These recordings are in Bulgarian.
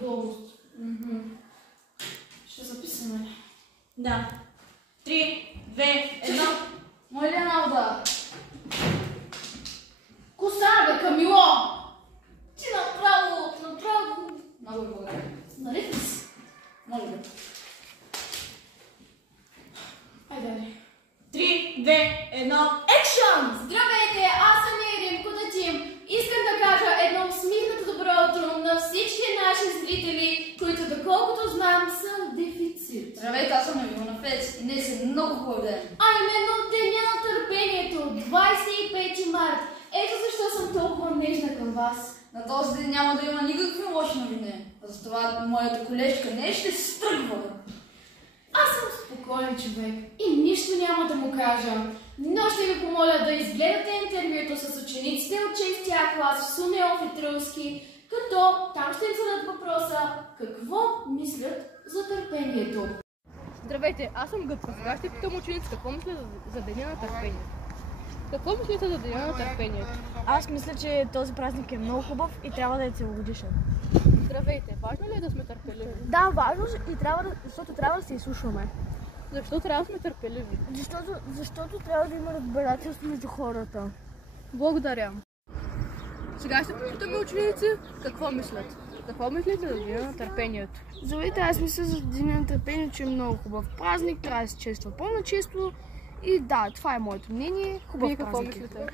търговост. Ще записваме. Да. 3, 2, 1. Моля, Налда. Коса, бе, Камило! Ти направо. Много благодаря. Нали си? Моля, бе. Айде. 3, 2, 1. Екшън! Здравейте, аз съм Ирин Кодатим. Искам да кажа едно усмихнато добро утро на всички наши зрители, които, доколкото знам, са в дефицит. Здравейте, аз съм Ивана Фец и днес е много хубав ден. А именно Деня на търпението, 25 март. Ето защо съм толкова нежна към вас. На този ден няма да има никакви лоши новини. Затова моята колежка не ще се стръгва. Аз съм спокоен човек и нищо няма да му кажа. Но ще ви помоля да изгледате интервюто с учениците от 6-тия клас в Сунеов и Трулски, като там ще им зададат въпроса какво мислят за търпението. Здравейте, аз съм Гътка. Сега ще питам ученици какво мислят за Деня на търпението. Какво мислите за Деня на търпението? Аз мисля, че този празник е много хубав и трябва да е целогодишен. Здравейте, важно ли е да сме търпеливи? Да, важно и защото трябва да се изслушваме. Защо трябва да сме търпеливи? Защото трябва да има разбирателство между хората. Благодаря. Сега ще попитаме ученици какво мислят. Какво мислите за Деня на търпението? Здравейте, аз мисля за Деня на търпението, че е много хубав празник, трябва да се чества по-начесто. И да, това е моето мнение. Хубав Вие какво празник. мислите?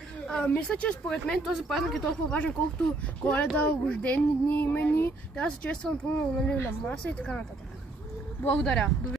Мисля, че според мен този празник е толкова важен, колкото Коледа, рождени дни, имени. Трябва да се чества напълно на маса и така нататък. Благодаря. Довиждане.